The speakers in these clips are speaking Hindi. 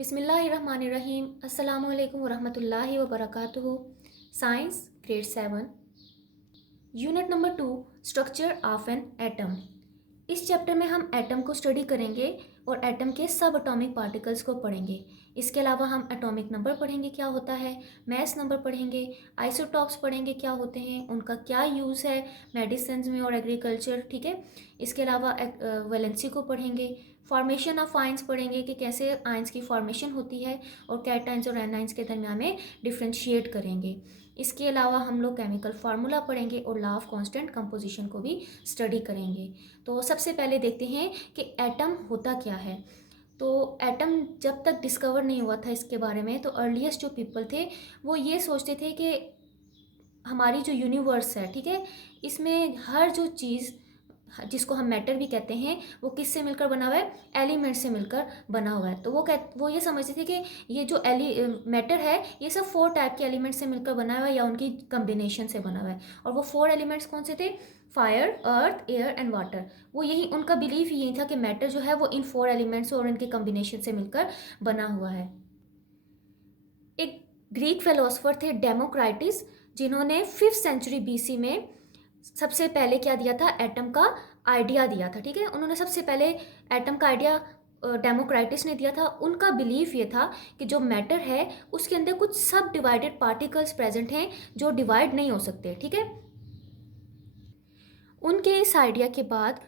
बिस्मिल्लाहिर्रहमानिर्रहीम। अस्सलामुअलैकुम वरहमतुल्लाहि वबरकातुहू। Science grade 7 unit number 2 structure of an atom. इस चैप्टर में हम एटम को स्टडी करेंगे और एटम के सब एटॉमिक पार्टिकल्स को पढ़ेंगे। इसके अलावा हम एटॉमिक नंबर पढ़ेंगे क्या होता है, मैस नंबर पढ़ेंगे, आइसोटॉप्स पढ़ेंगे क्या होते हैं, उनका क्या यूज़ है मेडिसिन में और एग्रीकल्चर, ठीक है। इसके अलावा वैलेंसी को पढ़ेंगे, फॉर्मेशन ऑफ आइंस पढ़ेंगे कि कैसे आइंस की फॉर्मेशन होती है और कैटाइंस और एनाइंस के दरमियान में डिफ्रेंशिएट करेंगे। इसके अलावा हम लोग केमिकल फार्मूला पढ़ेंगे और लॉ ऑफ कांस्टेंट कंपोजिशन को भी स्टडी करेंगे। तो सबसे पहले देखते हैं कि एटम होता क्या है। तो एटम जब तक डिस्कवर नहीं हुआ था इसके बारे में, तो अर्लीस्ट जो पीपल थे वो ये सोचते थे कि हमारी जो यूनिवर्स है, ठीक है, इसमें हर जो चीज़ जिसको हम मैटर भी कहते हैं वो किससे मिलकर बना हुआ है, एलिमेंट से मिलकर बना हुआ है। तो वो ये समझते थे कि ये जो मैटर है ये सब 4 टाइप के एलिमेंट से मिलकर बना हुआ है या उनकी कम्बिनेशन से बना हुआ है। और वो 4 एलिमेंट्स कौन से थे, fire, earth, air and water. वो यही उनका बिलीफ यही था कि मैटर जो है वो इन 4 एलिमेंट्स और इनके कम्बिनेशन से मिलकर बना हुआ है। एक ग्रीक फिलोसोफर थे डेमोक्राइटिस, जिन्होंने 5th सेंचुरी BC में सबसे पहले क्या दिया था, एटम का आइडिया दिया था, ठीक है। उन्होंने सबसे पहले एटम का आइडिया डेमोक्राइटिस ने दिया था। उनका बिलीफ ये था कि जो मैटर है उसके अंदर कुछ सब डिवाइडेड पार्टिकल्स प्रेजेंट हैं जो डिवाइड नहीं हो सकते, ठीक है। उनके इस आइडिया के बाद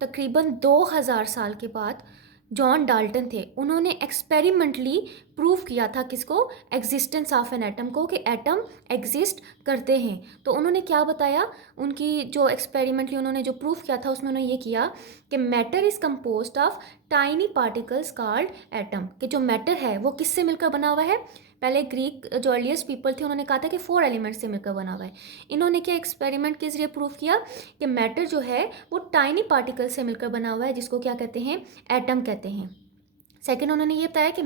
तकरीबन 2000 साल के बाद जॉन डाल्टन थे, उन्होंने एक्सपेरिमेंटली प्रूव किया था किसको, एग्जिस्टेंस ऑफ एन एटम को, कि एटम एग्जिस्ट करते हैं। तो उन्होंने क्या बताया, उनकी जो एक्सपेरिमेंटली उन्होंने जो प्रूव किया था उसमें उन्होंने ये किया कि matter is composed of tiny particles called atom. कि जो मैटर है वो किससे मिलकर बना हुआ है, पहले ग्रीक जो अर्लीस्ट पीपल थे उन्होंने कहा था कि 4 एलिमेंट्स से मिलकर बना हुआ है। इन्होंने क्या एक्सपेरिमेंट के जरिए प्रूव किया कि मैटर जो है वो टाइनी पार्टिकल से मिलकर बना हुआ है, जिसको क्या कहते हैं, एटम कहते हैं। सेकेंड, उन्होंने ये बताया कि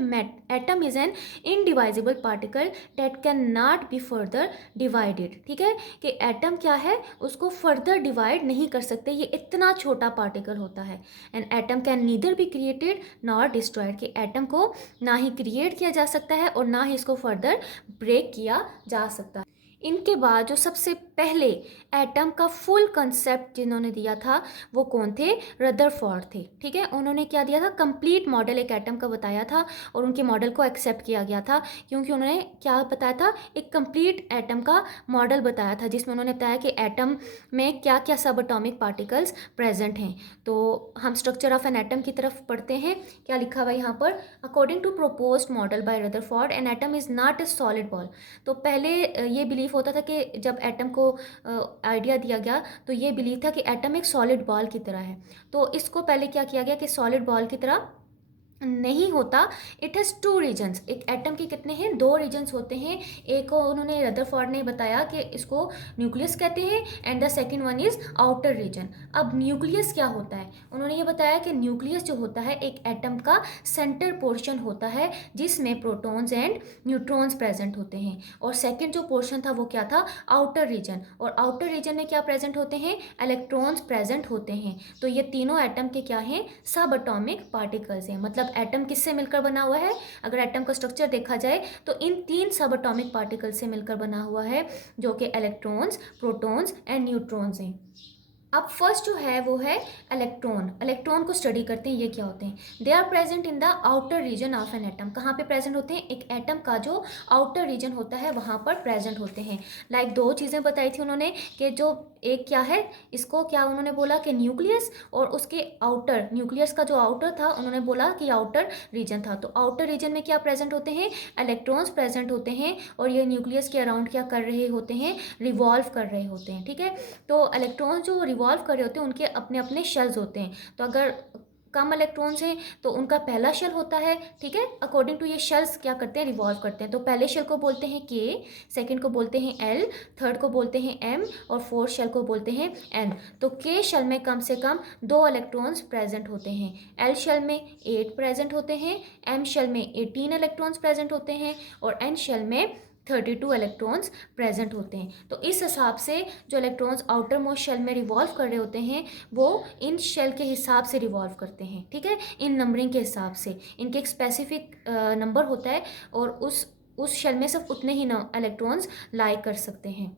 atom is an indivisible particle that can not be further divided, ठीक है, कि एटम क्या है उसको फर्दर डिवाइड नहीं कर सकते, ये इतना छोटा पार्टिकल होता है। And atom can neither be created nor destroyed, कि एटम को ना ही क्रिएट किया जा सकता है और ना ही इसको फर्दर ब्रेक किया जा सकता है। इनके बाद जो सबसे पहले एटम का फुल कंसेप्ट जिन्होंने दिया था वो कौन थे, रदरफोर्ड थे, ठीक है। उन्होंने क्या दिया था, कंप्लीट मॉडल एक एटम का बताया था और उनके मॉडल को एक्सेप्ट किया गया था क्योंकि उन्होंने क्या बताया था, एक कंप्लीट एटम का मॉडल बताया था जिसमें उन्होंने बताया कि एटम में क्या क्या सब एटॉमिक पार्टिकल्स प्रेजेंट हैं। तो हम स्ट्रक्चर ऑफ एन एटम की तरफ पढ़ते हैं, क्या लिखा हुआ है यहाँ पर, according to proposed model by Rutherford an atom is not a solid ball. तो पहले ये बिलीव होता था कि जब एटम को आइडिया दिया गया तो ये बिलीव था कि एटम एक सॉलिड बॉल की तरह है। तो इसको पहले क्या किया गया कि सॉलिड बॉल की तरह नहीं होता, इट हैज़ 2 रीजन्स। एक एटम के कितने हैं, 2 रीजन्स होते हैं। एक को उन्होंने रदरफोर्ड ने बताया कि इसको न्यूक्लियस कहते हैं and the second one is outer region. अब न्यूक्लियस क्या होता है, उन्होंने ये बताया कि न्यूक्लियस जो होता है एक एटम का सेंटर पोर्शन होता है जिसमें प्रोटॉन्स एंड न्यूट्रॉन्स प्रेजेंट होते हैं। और सेकेंड जो पोर्शन था वो क्या था, आउटर रीजन। और आउटर रीजन में क्या प्रेजेंट होते हैं, इलेक्ट्रॉन्स प्रेजेंट होते हैं। तो ये तीनों एटम के क्या हैं, सब एटॉमिक पार्टिकल्स हैं। मतलब एटम किससे मिलकर बना हुआ है, अगर एटम का स्ट्रक्चर देखा जाए तो इन 3 सब एटॉमिक पार्टिकल से मिलकर बना हुआ है जो कि इलेक्ट्रॉन्स, प्रोटॉन्स एंड न्यूट्रॉन्स हैं। अब फर्स्ट जो है वो है इलेक्ट्रॉन। इलेक्ट्रॉन को स्टडी करते हैं, ये क्या होते हैं, they are present in the outer region of an atom. कहाँ पे प्रेजेंट होते हैं, एक एटम का जो आउटर रीजन होता है वहाँ पर प्रेजेंट होते हैं। लाइक 2 चीज़ें बताई थी उन्होंने कि जो एक क्या है, इसको क्या उन्होंने बोला कि न्यूक्लियस, और उसके आउटर, न्यूक्लियस का जो आउटर था उन्होंने बोला कि आउटर रीजन था। तो आउटर रीजन में क्या प्रेजेंट होते हैं, इलेक्ट्रॉन्स प्रेजेंट होते हैं और ये न्यूक्लियस के अराउंड क्या कर रहे होते हैं, रिवॉल्व कर रहे होते हैं, ठीक है। तो इलेक्ट्रॉन्स जो रिवॉल्व कर रहे होते हैं उनके अपने अपने शेल्स होते हैं। तो अगर कम इलेक्ट्रॉन्स हैं तो उनका पहला शेल होता है, ठीक है, अकॉर्डिंग टू ये शेल्स क्या करते हैं, रिवॉल्व करते हैं। तो पहले शेल को बोलते हैं के, सेकंड को बोलते हैं एल, थर्ड को बोलते हैं एम और फोर्थ शेल को बोलते हैं एन। तो के शेल में कम से कम 2 इलेक्ट्रॉन्स प्रेजेंट होते हैं, एल शेल में 8 प्रेजेंट होते हैं, एम शेल में 18 इलेक्ट्रॉन्स प्रेजेंट होते हैं और एन शेल में 32 इलेक्ट्रॉन्स प्रेजेंट होते हैं। तो इस हिसाब से जो इलेक्ट्रॉन्स आउटर मोस्ट शेल में रिवॉल्व कर रहे होते हैं वो इन शेल के हिसाब से रिवॉल्व करते हैं, ठीक है, इन नंबरिंग के हिसाब से। इनके एक स्पेसिफिक नंबर होता है और उस शेल में सिर्फ उतने ही इलेक्ट्रॉन्स लाई कर सकते हैं।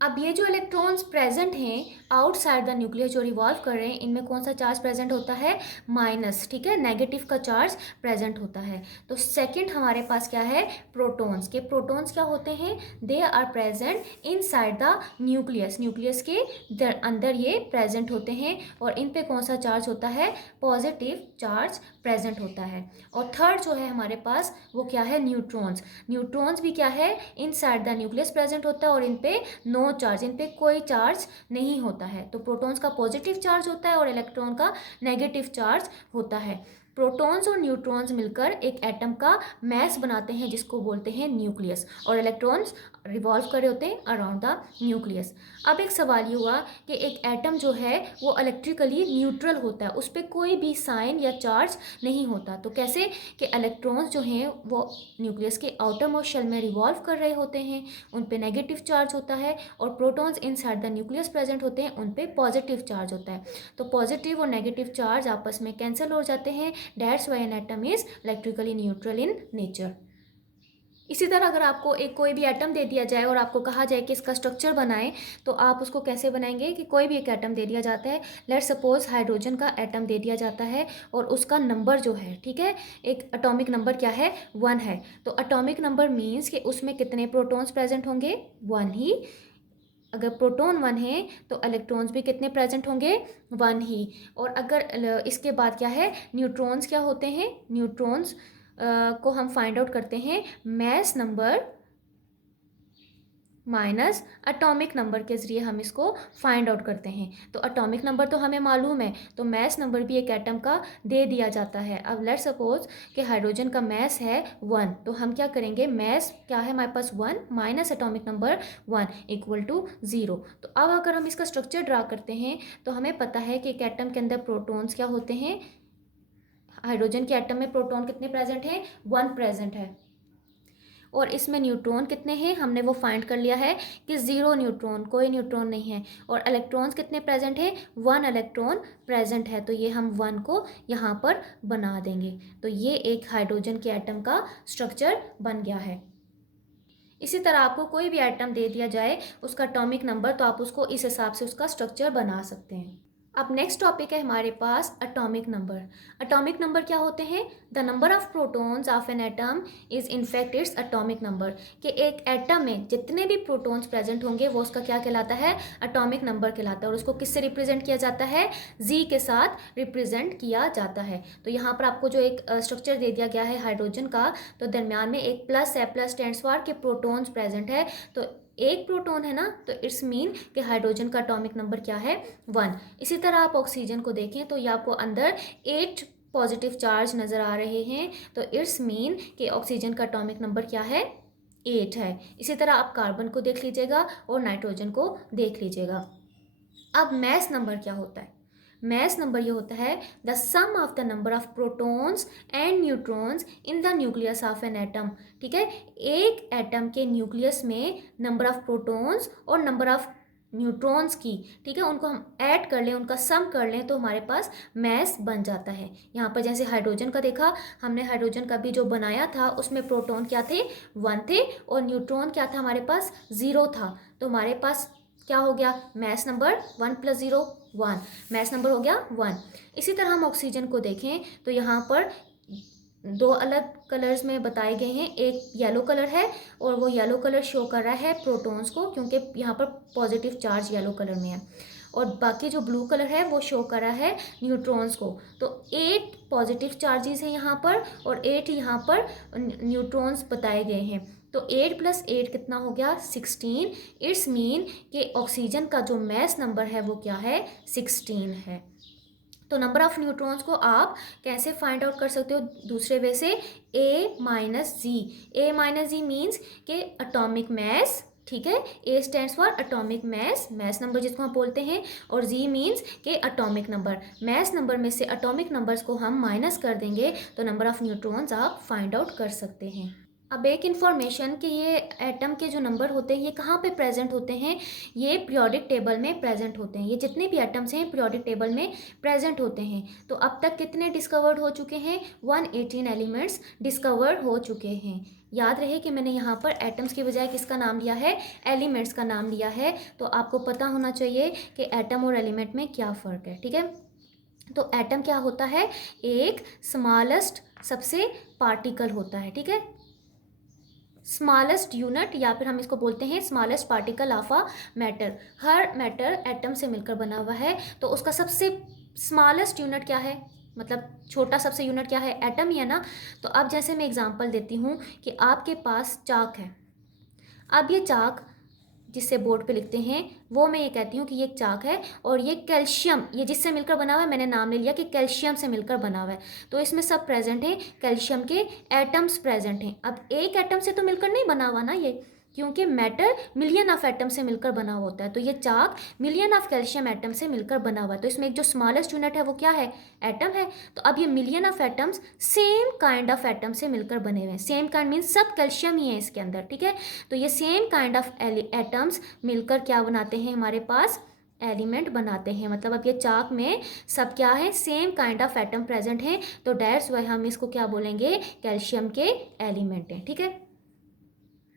अब ये जो इलेक्ट्रॉन्स प्रेजेंट हैं आउटसाइड द न्यूक्लियस जो रिवॉल्व कर रहे हैं, इनमें कौन सा चार्ज प्रेजेंट होता है? माइनस, ठीक है, नेगेटिव का चार्ज प्रेजेंट होता है। तो सेकंड हमारे पास क्या है? प्रोटॉन्स के प्रोटॉन्स क्या होते हैं? They are present inside the nucleus, nucleus के अंदर ये प्रेजेंट होते हैं और इन पे कौन सा चार्ज होता है? पॉजिटिव चार्ज प्रेजेंट होता है। और थर्ड जो है हमारे पास वो क्या है? न्यूट्रॉन्स। न्यूट्रॉन्स भी क्या है? इनसाइड द न्यूक्लियस प्रेजेंट होता है और इन पे नो चार्ज, इन पे कोई चार्ज नहीं होता है। तो प्रोटॉन्स का पॉजिटिव चार्ज होता है और इलेक्ट्रॉन का नेगेटिव चार्ज होता है। प्रोटॉन्स और न्यूट्रॉन्स मिलकर एक एटम का मैस बनाते हैं जिसको बोलते हैं न्यूक्लियस, और इलेक्ट्रॉन्स रिवॉल्व कर रहे होते हैं अराउंड द न्यूक्लियस। अब एक सवाल ये हुआ कि एक एटम जो है वो इलेक्ट्रिकली न्यूट्रल होता है, उस पर कोई भी साइन या चार्ज नहीं होता। तो कैसे? कि इलेक्ट्रॉन्स जो हैं वो न्यूक्लियस के आउटर मोस्ट शेल में रिवॉल्व कर रहे होते हैं, उन पे नेगेटिव चार्ज होता है, और protons inside the nucleus present होते हैं, उन पे पॉजिटिव चार्ज होता है। तो पॉजिटिव और नेगेटिव चार्ज आपस में कैंसिल हो जाते हैं। That's why N atom is electrically neutral in nature. इसी तरह अगर आपको एक कोई भी एटम दे दिया जाए और आपको कहा जाए कि इसका स्ट्रक्चर बनाएं, तो आप उसको कैसे बनाएंगे? कि कोई भी एक एटम दे दिया जाता है, लेट्स सपोज हाइड्रोजन का एटम दे दिया जाता है और उसका नंबर जो है, ठीक है, एक एटॉमिक नंबर क्या है? 1 है। तो एटॉमिक नंबर मीन्स कि उसमें कितने प्रोटॉन्स प्रेजेंट होंगे? 1 ही। अगर प्रोटॉन 1 है तो इलेक्ट्रॉन्स भी कितने प्रेजेंट होंगे? 1 ही। और अगर इसके बाद क्या है? न्यूट्रॉन्स क्या होते हैं? न्यूट्रॉन्स को हम फाइंड आउट करते हैं mass number minus atomic number के ज़रिए हम इसको फाइंड आउट करते हैं। तो एटॉमिक नंबर तो हमें मालूम है, तो मैस नंबर भी एक एटम का दे दिया जाता है। अब लेट्स सपोज कि हाइड्रोजन का मैस है 1, तो हम क्या करेंगे? मैस क्या है हमारे पास? 1 minus atomic number 1 equal to 0। तो अब अगर हम इसका स्ट्रक्चर ड्रा करते हैं तो हमें पता है कि एक एटम के अंदर प्रोटॉन्स क्या होते हैं? हाइड्रोजन के एटम में प्रोटॉन कितने प्रेजेंट हैं? 1 प्रेजेंट है। और इसमें न्यूट्रॉन कितने हैं? हमने वो फाइंड कर लिया है कि 0 न्यूट्रॉन, कोई न्यूट्रॉन नहीं है। और इलेक्ट्रॉन्स कितने प्रेजेंट हैं? 1 इलेक्ट्रॉन प्रेजेंट है। तो ये हम 1 को यहाँ पर बना देंगे। तो ये एक हाइड्रोजन के एटम का स्ट्रक्चर बन गया है। इसी तरह आपको कोई भी एटम दे दिया जाए उसका एटॉमिक नंबर, तो आप उसको इस हिसाब से उसका स्ट्रक्चर बना सकते हैं। अब नेक्स्ट टॉपिक है हमारे पास एटॉमिक नंबर। एटॉमिक नंबर क्या होते हैं? The number of protons of an atom is in fact its atomic number. कि एक एटम में जितने भी प्रोटॉन्स प्रेजेंट होंगे वो उसका क्या कहलाता है? एटॉमिक नंबर कहलाता है। और उसको किससे रिप्रेजेंट किया जाता है? जी के साथ रिप्रेजेंट किया जाता है। तो यहाँ पर आपको जो एक स्ट्रक्चर दे दिया गया है हाइड्रोजन का, तो दरम्यान में एक प्लस है, प्लस स्टैंड्स फॉर के प्रोटॉन्स प्रेजेंट है। तो एक प्रोटॉन है ना, तो इट्स मीन कि हाइड्रोजन का एटॉमिक नंबर क्या है? 1। इसी तरह आप ऑक्सीजन को देखें तो ये आपको अंदर 8 पॉजिटिव चार्ज नज़र आ रहे हैं, तो इट्स मीन कि ऑक्सीजन का एटॉमिक नंबर क्या है? 8 है। इसी तरह आप कार्बन को देख लीजिएगा और नाइट्रोजन को देख लीजिएगा। अब मैस नंबर क्या होता है? मैस नंबर ये होता है the sum of the number of protons and neutrons in the nucleus of an atom. ठीक है, एक एटम के न्यूक्लियस में नंबर ऑफ प्रोटॉन्स और नंबर ऑफ न्यूट्रॉन्स की, ठीक है, उनको हम ऐड कर लें, उनका सम कर लें, तो हमारे पास मैस बन जाता है। यहाँ पर जैसे हाइड्रोजन का देखा हमने, हाइड्रोजन का भी जो बनाया था उसमें प्रोटॉन क्या थे? 1 थे, और न्यूट्रॉन क्या था हमारे पास? 0 था। तो हमारे पास क्या हो गया? मैस नंबर 1 + 0 1, मैस नंबर हो गया 1। इसी तरह हम ऑक्सीजन को देखें तो यहाँ पर 2 अलग कलर्स में बताए गए हैं। एक येलो कलर है और वो येलो कलर शो कर रहा है प्रोटॉन्स को, क्योंकि यहाँ पर पॉजिटिव चार्ज येलो कलर में है, और बाकी जो ब्लू कलर है वो शो कर रहा है न्यूट्रॉन्स को। तो 8 पॉजिटिव चार्जेस हैं यहाँ पर और 8 यहाँ पर न्यूट्रॉन्स बताए गए हैं। तो 8 + 8 कितना हो गया? 16। इट्स मीन कि ऑक्सीजन का जो मैस नंबर है वो क्या है? 16 है। तो नंबर ऑफ न्यूट्रॉन्स को आप कैसे फाइंड आउट कर सकते हो? दूसरे वे से, A - Z। A - Z means कि एटॉमिक मैस, ठीक है, A stands for atomic mass, mass number जिसको हम बोलते हैं, और Z मीन्स कि एटॉमिक नंबर। मैस नंबर में से एटॉमिक नंबर्स को हम माइनस कर देंगे तो नंबर ऑफ न्यूट्रॉन्स आप फाइंड आउट कर सकते हैं। अब एक इन्फॉर्मेशन कि ये एटम के जो नंबर होते हैं ये कहाँ पे प्रेजेंट होते हैं, ये पीरियोडिक टेबल में प्रेजेंट होते हैं। ये जितने भी एटम्स हैं पीरियोडिक टेबल में प्रेजेंट होते हैं। तो अब तक कितने डिस्कवर्ड हो चुके हैं, 118 एलिमेंट्स डिस्कवर्ड हो चुके हैं। याद रहे कि मैंने यहाँ पर एटम्स की बजाय किसका नाम लिया है, एलिमेंट्स का नाम लिया है। तो आपको पता होना चाहिए कि एटम और एलिमेंट में क्या फ़र्क है, ठीक है। तो एटम क्या होता है, एक स्मॉलेस्ट सबसे पार्टिकल होता है, ठीक है, स्मॉलेस्ट यूनिट, या फिर हम इसको बोलते हैं smallest particle of a matter. Her matter atom से मिलकर बना हुआ है, तो उसका सबसे स्मॉलेस्ट यूनिट क्या है, मतलब छोटा सबसे यूनिट क्या है, एटम ही है ना। तो अब जैसे मैं एग्जांपल देती हूँ कि आपके पास चाक है। अब ये चाक जिससे बोर्ड पे लिखते हैं वो मैं ये कहती हूँ कि ये एक चाक है, और ये कैल्शियम, ये जिससे मिलकर बना हुआ है, मैंने नाम ले लिया कि कैल्शियम से मिलकर बना हुआ है। तो इसमें सब प्रेजेंट है, कैल्शियम के एटम्स प्रेजेंट हैं। अब एक एटम से तो मिलकर नहीं बना हुआ ना ये, क्योंकि मैटर मिलियन ऑफ एटम से मिलकर बना हुआ होता है। तो ये चाक मिलियन ऑफ कैल्शियम एटम से मिलकर बना हुआ है। तो इसमें एक जो स्मॉलेस्ट यूनिट है वो क्या है, एटम है। तो अब ये million of atoms same kind of atom से मिलकर बने हुए हैं। सेम काइंड मीन्स सब कैल्शियम ही है इसके अंदर, ठीक है। तो ये सेम काइंड ऑफ एटम्स मिलकर क्या बनाते हैं, हमारे पास एलिमेंट बनाते हैं। मतलब अब ये चाक में सब क्या है, same kind of atom present है। तो डेट्स वाई हम इसको क्या बोलेंगे, कैल्शियम के एलिमेंट है, ठीक है।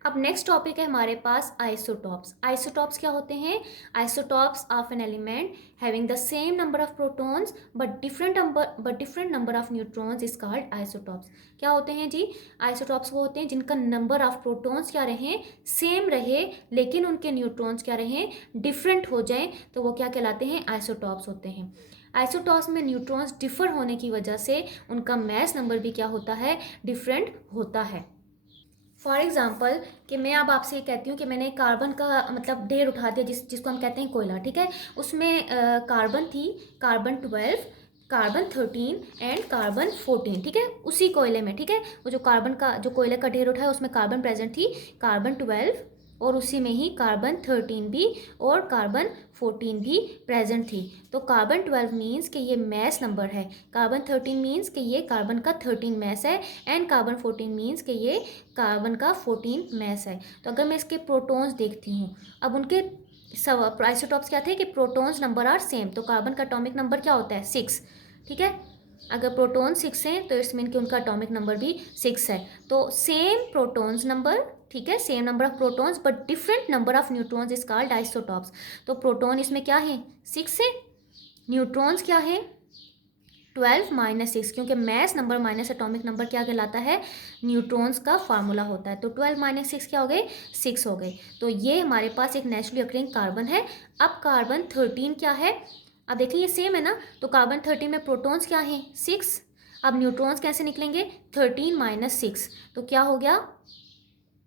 अब नेक्स्ट टॉपिक है हमारे पास आइसोटॉप्स। आइसोटॉप्स क्या होते हैं, isotopes of an element having the same number of protons but different number of neutrons is called isotopes. क्या होते हैं जी, आइसोटॉप्स वो होते हैं जिनका नंबर ऑफ प्रोटॉन्स क्या रहे, सेम रहे, लेकिन उनके न्यूट्रॉन्स क्या रहे, डिफरेंट हो जाएं, तो वो क्या कहलाते हैं, आइसोटॉप्स होते हैं। आइसोटॉप्स में न्यूट्रॉन्स डिफर होने की वजह से उनका मास नंबर भी क्या होता है, डिफरेंट होता है। फॉर एग्जाम्पल कि मैं अब आपसे ये कहती हूँ कि मैंने कार्बन का मतलब ढेर उठा दिया, जिसको हम कहते हैं कोयला, ठीक है। उसमें कार्बन थी, कार्बन 12, कार्बन 13 एंड कार्बन 14, ठीक है, उसी कोयले में, ठीक है। वो जो कार्बन का जो कोयले का ढेर उठा है उसमें कार्बन प्रेजेंट थी, कार्बन 12, और उसी में ही कार्बन 13 भी और कार्बन 14 भी प्रेजेंट थी। तो कार्बन 12 मीन्स कि ये मैस नंबर है, कार्बन 13 मीन्स कि ये कार्बन का 13 मैस है, एंड कार्बन 14 मीन्स कि ये कार्बन का 14 मैस है। तो अगर मैं इसके प्रोटॉन्स देखती हूँ, अब उनके सब आइसोटॉप्स क्या थे कि प्रोटॉन्स नंबर आर सेम। तो कार्बन का एटॉमिक नंबर क्या होता है, 6, ठीक है। अगर प्रोटॉन 6 हैं तो इट्स मीन कि उनका एटॉमिक नंबर भी 6 है। तो सेम प्रोटॉन्स नंबर, ठीक है, same number of protons but different number of neutrons is called isotopes. तो प्रोटॉन इसमें क्या है, 6 है, न्यूट्रॉन्स क्या है, 12 माइनस 6, क्योंकि mass number minus atomic number क्या कहलाता है, न्यूट्रॉन्स का फार्मूला होता है। तो 12 माइनस 6 क्या हो गए, 6 हो गए। तो ये हमारे पास एक नेचुरली अकरिंग कार्बन है। अब कार्बन 13 क्या है, अब देखिए ये सेम है ना। तो कार्बन 13 में प्रोटॉन्स क्या हैं, 6। अब न्यूट्रॉन्स कैसे निकलेंगे, 13 माइनस 6, तो क्या हो गया,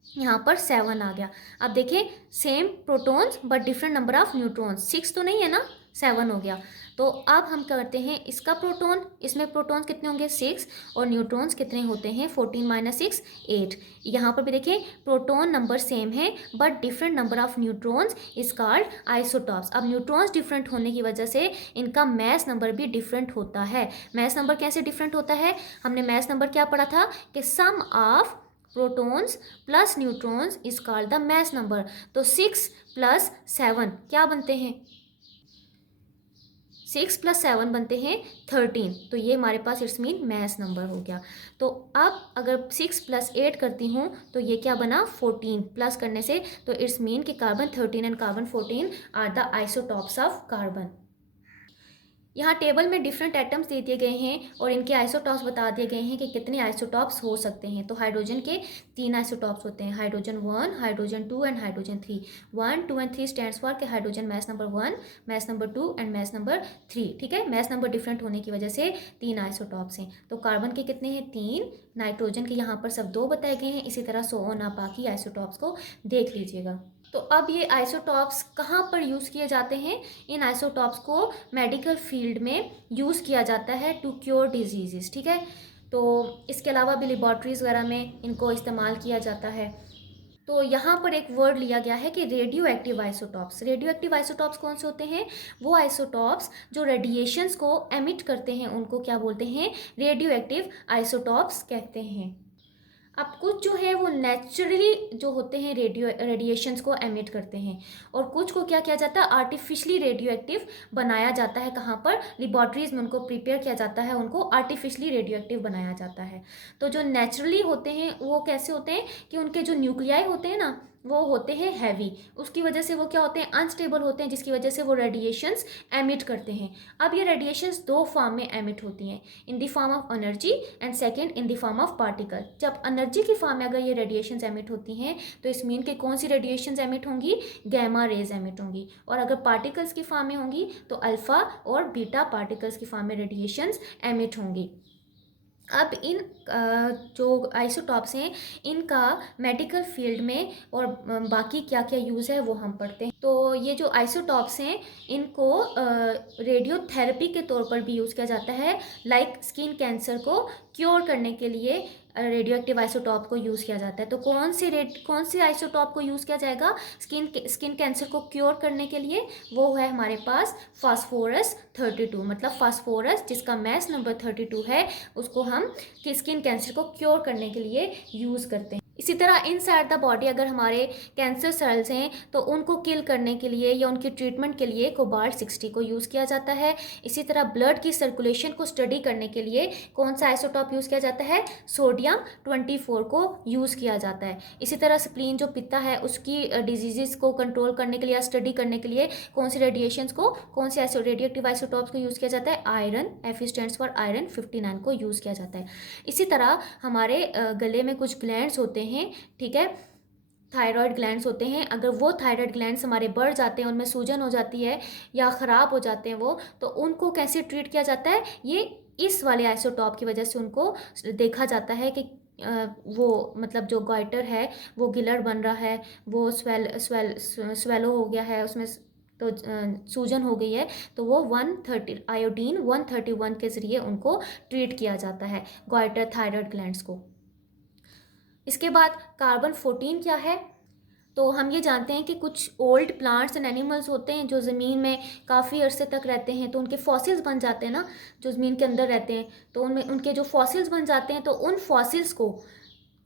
यहाँ पर 7 आ गया। अब देखिए same protons but different number of neutrons, 6 तो नहीं है ना, 7 हो गया। तो अब हम करते हैं इसका प्रोटॉन, इसमें प्रोटॉन्स कितने होंगे, 6, और न्यूट्रॉन्स कितने होते हैं, 14 माइनस 6, 8। यहाँ पर भी देखिए प्रोटॉन नंबर सेम है but different number of neutrons is called isotopes. अब न्यूट्रॉन्स डिफरेंट होने की वजह से इनका मैस नंबर भी डिफरेंट होता है। मैस नंबर कैसे डिफरेंट होता है, हमने मैस नंबर क्या पढ़ा था कि sum of protons plus neutrons is called the mass number. तो 6 प्लस 7 क्या बनते हैं, 6 प्लस 7 बनते हैं 13। तो ये हमारे पास इट्स मीन मैस नंबर हो गया। तो अब अगर 6 प्लस 8 करती हूँ तो ये क्या बना, 14 प्लस करने से, तो इट्स मीन कि carbon 13 and carbon 14 are the isotopes of carbon. यहाँ टेबल में डिफरेंट एटम्स दे दिए गए हैं और इनके आइसोटॉप्स बता दिए गए हैं कि कितने आइसोटॉप्स हो सकते हैं। तो हाइड्रोजन के 3 आइसोटॉप्स होते हैं, hydrogen 1, hydrogen 2 and hydrogen 3। 1, 2 and 3 stands for कि hydrogen mass number 1, mass number 2 and mass number 3, ठीक है। मैस नंबर डिफरेंट होने की वजह से 3 आइसोटॉप्स हैं। तो कार्बन के कितने हैं, 3, नाइट्रोजन के यहाँ पर सब 2 बताए गए हैं। इसी तरह सो ऑन आप बाकी आइसोटॉप्स को देख लीजिएगा। तो अब ये आइसोटॉप्स कहाँ पर यूज़ किए जाते हैं, इन आइसोटॉप्स को मेडिकल फील्ड में यूज़ किया जाता है टू क्योर डिजीज़, ठीक है। तो इसके अलावा भी लेबॉर्ट्रीज़ वगैरह में इनको इस्तेमाल किया जाता है। तो यहाँ पर एक वर्ड लिया गया है कि radio active isotopes. Radio active isotopes कौन से होते हैं, वो आइसोटॉप्स जो रेडिएशंस को एमिट करते हैं उनको क्या बोलते हैं, रेडियो एक्टिव आइसोटॉप्स कहते हैं। अब कुछ जो है वो नेचुरली जो होते हैं रेडिएशंस को एमिट करते हैं, और कुछ को क्या किया जाता है, आर्टिफिशियली रेडियो एक्टिव बनाया जाता है। कहाँ पर? लिबॉर्ट्रीज में उनको प्रिपेयर किया जाता है, उनको आर्टिफिशियली रेडियो एक्टिव बनाया जाता है। तो जो नेचुरली होते हैं वो कैसे होते हैं कि उनके जो न्यूक्लियाई होते हैं ना, वो होते हैं हैवी, उसकी वजह से वो क्या होते हैं, अनस्टेबल होते हैं, जिसकी वजह से वो रेडिएशंस एमिट करते हैं। अब ये रेडिएशंस दो फॉर्म में एमिट होती हैं, in the form of energy and second in the form of particle. जब एनर्जी की फॉर्म में अगर ये रेडिएशंस एमिट होती हैं तो इस मीन के कौन सी रेडिएशंस एमिट होंगी, गैमा रेज एमिट होंगी। और अगर पार्टिकल्स की फॉर्म में होंगी तो अल्फा और बीटा पार्टिकल्स की फॉर्म में रेडिएशंस एमिट होंगी। अब इन जो आइसोटॉप्स हैं इनका मेडिकल फील्ड में और बाकी क्या क्या यूज़ है वो हम पढ़ते हैं। तो ये जो आइसोटॉप्स हैं इनको रेडियोथेरेपी के तौर पर भी यूज़ किया जाता है, लाइक स्किन कैंसर को क्योर करने के लिए रेडियो एक्टिव आइसोटॉप को यूज़ किया जाता है। तो कौन से आइसोटॉप को यूज़ किया जाएगा स्किन कैंसर को क्योर करने के लिए? वो है हमारे पास फास्फोरस 32, मतलब फास्फोरस जिसका मैस नंबर 32 है, उसको हम स्किन कैंसर को क्योर करने के लिए यूज़ करते हैं। इसी तरह इनसाइड द बॉडी अगर हमारे कैंसर सेल्स हैं तो उनको किल करने के लिए या उनकी ट्रीटमेंट के लिए कोबाल्ट 60 को यूज़ किया जाता है। इसी तरह ब्लड की सर्कुलेशन को स्टडी करने के लिए कौन सा आइसोटॉप यूज़ किया जाता है, सोडियम 24 को यूज़ किया जाता है। इसी तरह स्प्लीन जो पित्ता है उसकी डिजीज़ को कंट्रोल करने के लिए या स्टडी करने के लिए कौन सी रेडिएशंस को, कौन से रेडियो एक्टिव आइसोटॉप्स को यूज़ किया जाता है, iron, F stands for iron 59 को यूज़ किया जाता है। इसी तरह हमारे गले में कुछ ग्लैंड्स होते हैं, ठीक है, थायराइड ग्लैंड्स होते हैं। अगर वो थायराइड ग्लैंड्स हमारे बढ़ जाते हैं, उनमें सूजन हो जाती है या ख़राब हो जाते हैं वो, तो उनको कैसे ट्रीट किया जाता है, ये इस वाले आइसोटॉप की वजह से उनको देखा जाता है कि वो मतलब जो गॉइटर है वो गिलर बन रहा है, वो स्वेलो हो गया है उसमें, तो सूजन हो गई है, तो वो 130 आयोडीन 131 के ज़रिए उनको ट्रीट किया जाता है गॉइटर थायराइड ग्लैंड्स को। इसके बाद कार्बन 14 क्या है? तो हम ये जानते हैं कि कुछ ओल्ड प्लांट्स एंड एनिमल्स होते हैं जो ज़मीन में काफ़ी अरसे तक रहते हैं, तो उनके फॉसिल्स बन जाते हैं ना, जो ज़मीन के अंदर रहते हैं, तो उनमें उनके जो फॉसिल्स बन जाते हैं, तो उन फॉसिल्स को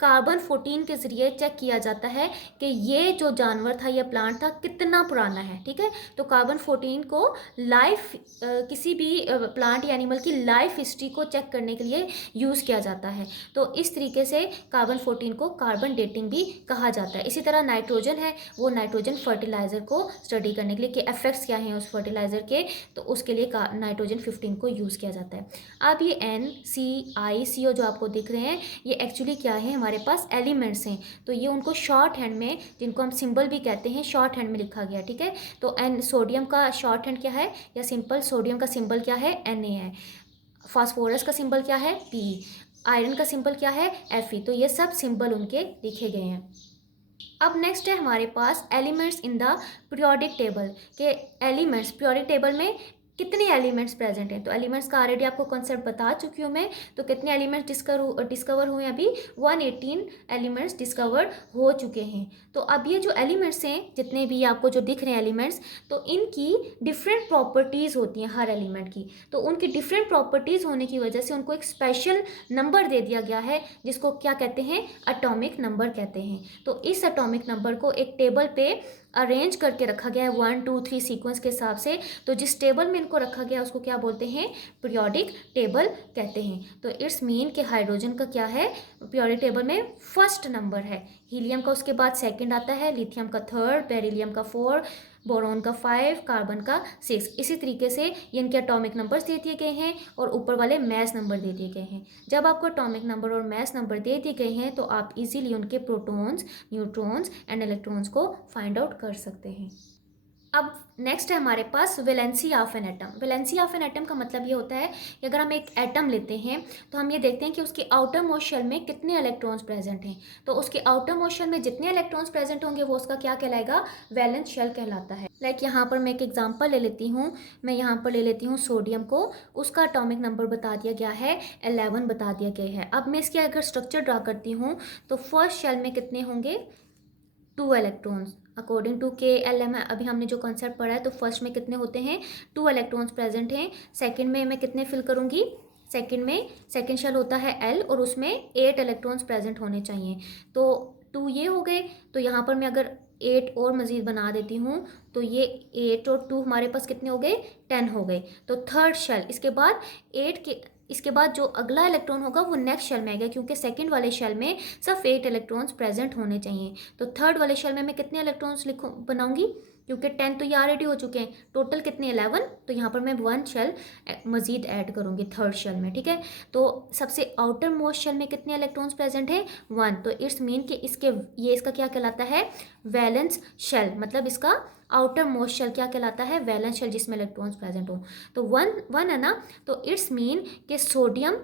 कार्बन 14 के ज़रिए चेक किया जाता है कि ये जो जानवर था, ये प्लांट था, कितना पुराना है, ठीक है। तो कार्बन 14 को लाइफ किसी भी प्लांट या एनिमल की लाइफ हिस्ट्री को चेक करने के लिए यूज़ किया जाता है। तो इस तरीके से कार्बन 14 को कार्बन डेटिंग भी कहा जाता है। इसी तरह नाइट्रोजन है, वो नाइट्रोजन फर्टिलाइज़र को स्टडी करने के लिए कि इफेक्ट्स क्या हैं उस फर्टिलाइज़र के, तो उसके लिए नाइट्रोजन 15 को यूज़ किया जाता है। अब ये NCI CO जो आपको दिख रहे हैं, ये एक्चुअली क्या है, हमारे पास एलिमेंट्स हैं। तो ये उनको शॉर्ट हैंड में, जिनको हम सिंबल भी कहते हैं, शॉर्ट हैंड में लिखा गया, ठीक है। तो सोडियम का शॉर्ट हैंड क्या है, या सिंपल सोडियम का सिंबल क्या है, Na है। फास्फोरस का सिंबल क्या है, Pe। आयरन का सिंबल क्या है, Fe। तो ये सब सिंबल उनके लिखे गए हैं। अब नेक्स्ट है हमारे पास elements in the periodic table, के एलिमेंट्स पीरियोडिक टेबल में कितने एलिमेंट्स प्रेजेंट हैं। तो एलिमेंट्स का ऑलरेडी आपको कॉन्सेप्ट बता चुकी हूँ मैं। तो कितने एलिमेंट्स डिस्कवर हुए, अभी 118 एलिमेंट्स डिस्कवर हो चुके हैं। तो अब ये जो एलिमेंट्स हैं, जितने भी आपको जो दिख रहे हैं एलिमेंट्स, तो इनकी डिफरेंट प्रॉपर्टीज़ होती हैं हर एलिमेंट की। तो उनकी डिफरेंट प्रॉपर्टीज़ होने की वजह से उनको एक स्पेशल नंबर दे दिया गया है, जिसको क्या कहते हैं, एटॉमिक नंबर कहते हैं। तो इस एटॉमिक नंबर को एक टेबल पे अरेंज करके रखा गया है 1 2 3 सीक्वेंस के हिसाब से। तो जिस टेबल में इनको रखा गया उसको क्या बोलते हैं, पीरियोडिक टेबल कहते हैं। तो इट्स मीन कि हाइड्रोजन का क्या है, पीरियोडिक टेबल में फर्स्ट नंबर है, हीलियम का उसके बाद सेकंड आता है, लिथियम का थर्ड, बेरिलियम का 4, बोरॉन का 5, कार्बन का 6। इसी तरीके से ये इनके एटॉमिक नंबर्स दे दिए गए हैं और ऊपर वाले मैस नंबर दे दिए गए हैं। जब आपको एटॉमिक नंबर और मैस नंबर दे दिए गए हैं तो आप इजीली उनके प्रोटॉन्स, न्यूट्रॉन्स एंड इलेक्ट्रॉन्स को फाइंड आउट कर सकते हैं। अब नेक्स्ट है हमारे पास valency of an atom. Valency of an atom का मतलब ये होता है कि अगर हम एक एटम लेते हैं तो हम ये देखते हैं कि उसके आउटर मोस्ट शेल में कितने इलेक्ट्रॉन्स प्रेजेंट हैं। तो उसके आउटर मोस्ट शेल में जितने इलेक्ट्रॉन्स प्रेजेंट होंगे वो उसका क्या कहलाएगा, वैलेंस शेल कहलाता है। लाइक यहाँ पर मैं एक एग्जांपल ले लेती हूँ, मैं यहाँ पर ले लेती हूँ सोडियम को, उसका एटॉमिक नंबर बता दिया गया है 11 बता दिया गया है। अब मैं इसके अगर स्ट्रक्चर ड्रा करती हूँ तो फर्स्ट शेल में कितने होंगे, 2 इलेक्ट्रॉन्स अकॉर्डिंग टू KLM। अभी हमने जो कॉन्सेप्ट पढ़ा है, तो फर्स्ट में कितने होते हैं, 2 इलेक्ट्रॉन्स प्रेजेंट हैं। सेकंड में मैं कितने फिल करूँगी, सेकंड में सेकंड शेल होता है L और उसमें 8 इलेक्ट्रॉन्स प्रेजेंट होने चाहिए। तो 2 ये हो गए, तो यहाँ पर मैं अगर 8 और मज़ीद बना देती हूँ तो ये 8 और 2 हमारे पास कितने हो गए, 10 हो गए। तो थर्ड शेल इसके बाद 8 के इसके बाद जो अगला इलेक्ट्रॉन होगा वो नेक्स्ट शेल में आएगा, क्योंकि सेकंड वाले शेल में सिर्फ 8 इलेक्ट्रॉन्स प्रेजेंट होने चाहिए। तो थर्ड वाले शेल में मैं कितने इलेक्ट्रॉन्स लिखूँ बनाऊंगी, क्योंकि 10 तो ये ऑलरेडी हो चुके हैं, टोटल कितने 11, तो यहाँ पर मैं 1 शेल मज़ीद ऐड करूँगी थर्ड शेल में, ठीक है। तो सबसे आउटर मोस्ट शेल में कितने इलेक्ट्रॉन्स प्रेजेंट है, 1। तो इट्स मीन कि इसका क्या कहलाता है, वैलेंस शेल। मतलब इसका आउटर मोस्ट शेल क्या कहलाता है, वैलेंस शेल, जिसमें इलेक्ट्रॉन्स प्रेजेंट हो। तो 1 है ना, तो इट्स मीन कि सोडियम।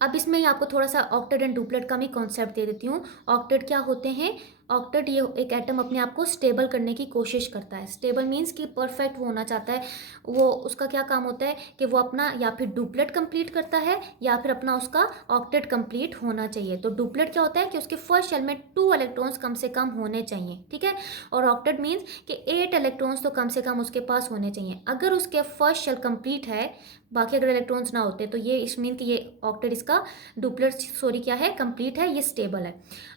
अब इसमें ही आपको थोड़ा सा ऑक्टेट एंड डुप्लेट का भी कॉन्सेप्ट दे देती हूँ। ऑक्टेट क्या होते हैं, ऑक्टेट ये एक एटम अपने आप को स्टेबल करने की कोशिश करता है। स्टेबल मीन्स कि परफेक्ट वो होना चाहता है। वो उसका क्या काम होता है कि वो अपना या फिर डुप्लेट कंप्लीट करता है या फिर अपना उसका ऑक्टेट कंप्लीट होना चाहिए। तो डुप्लेट क्या होता है कि उसके फर्स्ट शेल में 2 इलेक्ट्रॉन्स कम से कम होने चाहिए, ठीक है। और ऑक्टेट मीन्स कि 8 इलेक्ट्रॉन्स तो कम से कम उसके पास होने चाहिए। अगर उसके फर्स्ट शेल कंप्लीट है, बाकी अगर इलेक्ट्रॉन्स ना होते, तो ये इस मीन कि ये ऑक्टेट इसका डुप्लेट सॉरी क्या है, कंप्लीट है, ये स्टेबल है।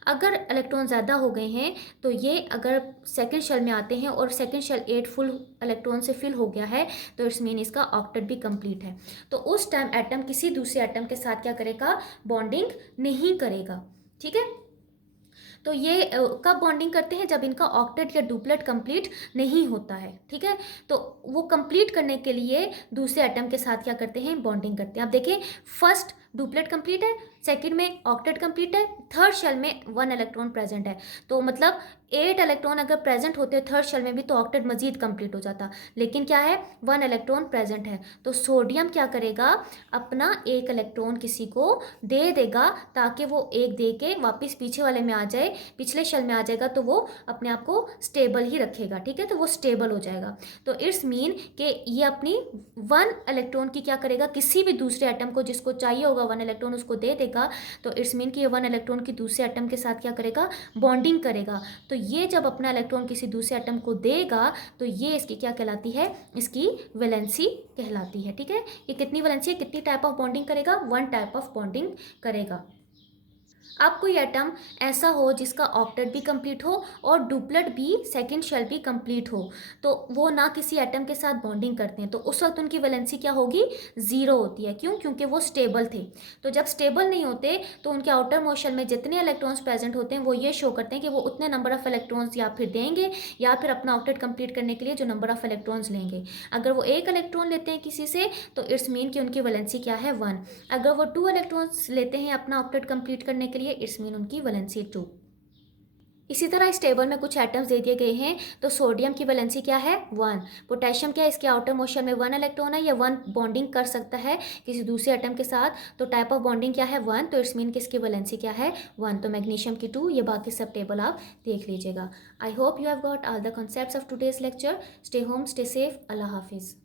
अगर इलेक्ट्रॉन ज़्यादा हो गए हैं तो ये अगर सेकंड शेल में आते हैं और सेकंड शेल 8 फुल इलेक्ट्रॉन से फिल हो गया है, तो इट्स मीन इसका ऑक्टेट भी कंप्लीट है। तो उस टाइम एटम किसी दूसरे एटम के साथ क्या करेगा, बॉन्डिंग नहीं करेगा, ठीक है। तो ये कब बॉन्डिंग करते हैं, जब इनका ऑक्टेट या डुप्लेट कंप्लीट नहीं होता है, ठीक है। तो वो कंप्लीट करने के लिए दूसरे एटम के साथ क्या करते हैं, बॉन्डिंग करते हैं। आप देखें, फर्स्ट डुप्लेट कंप्लीट है, सेकंड में ऑक्टेट कंप्लीट है, थर्ड शेल में 1 इलेक्ट्रॉन प्रेजेंट है। तो मतलब 8 इलेक्ट्रॉन अगर प्रेजेंट होते थर्ड शेल में भी तो ऑक्टेट मजीद कंप्लीट हो जाता, लेकिन क्या है, 1 इलेक्ट्रॉन प्रेजेंट है। तो सोडियम क्या करेगा, अपना 1 इलेक्ट्रॉन किसी को दे देगा, ताकि वो एक दे के वापस पीछे वाले में आ जाए, पिछले शेल में आ जाएगा, तो वो अपने आप को स्टेबल ही रखेगा, ठीक है। तो वो स्टेबल हो जाएगा। तो इट्स मीन कि ये अपनी 1 इलेक्ट्रॉन की क्या करेगा, किसी भी दूसरे एटम को जिसको चाहिए होगा 1 इलेक्ट्रॉन उसको दे देगा। तो इट्स मीन कि ये 1 इलेक्ट्रॉन की दूसरे एटम के साथ क्या करेगा, बॉन्डिंग करेगा। तो ये जब अपना इलेक्ट्रॉन किसी दूसरे एटम को देगा, तो ये इसकी क्या कहलाती है, इसकी वैलेंसी कहलाती है, ठीक है। ये कितनी वैलेंसी है, कितनी टाइप ऑफ बॉन्डिंग करेगा, 1 टाइप ऑफ बॉन्डिंग करेगा। अब कोई एटम ऐसा हो जिसका ऑक्टेट भी कंप्लीट हो और डुप्लेट भी, सेकंड शेल भी कंप्लीट हो, तो वो ना किसी एटम के साथ बॉन्डिंग करते हैं, तो उस वक्त उनकी वैलेंसी क्या होगी, 0 होती है। क्यों, क्योंकि वो स्टेबल थे। तो जब स्टेबल नहीं होते तो उनके आउटर मोस्ट शेल में जितने इलेक्ट्रॉन्स प्रेजेंट होते हैं वो ये शो करते हैं कि वो उतने नंबर ऑफ इलेक्ट्रॉन्स या फिर देंगे या फिर अपना ऑक्टेट कंप्लीट करने के लिए जो नंबर ऑफ इलेक्ट्रॉन्स लेंगे। अगर वो 1 इलेक्ट्रॉन लेते हैं किसी से, तो इट्स मीन कि उनकी वैलेंसी क्या है, 1। अगर वो 2 इलेक्ट्रॉन्स लेते हैं अपना ऑक्टेट कंप्लीट करने के लिए, इट्स मीन उनकी वैलेंसी 2। इसी तरह इस टेबल में कुछ एटम्स दे दिए गए हैं। तो सोडियम की वैलेंसी क्या है, 1। पोटेशियम क्या है, इसके आउटर मोस्ट शेल में 1 इलेक्ट्रॉन है, या 1 बॉन्डिंग कर सकता है किसी दूसरे एटम के साथ। तो टाइप ऑफ बॉन्डिंग क्या है, 1। तो इट्स मीन कि इसकी वैलेंसी क्या है, 1। तो मैग्नीशियम की 2। ये बाकी सब टेबल आप देख लीजिएगा। I hope you have got all the concepts of today's lecture. Stay home, stay safe, अल्लाह हाफिज़।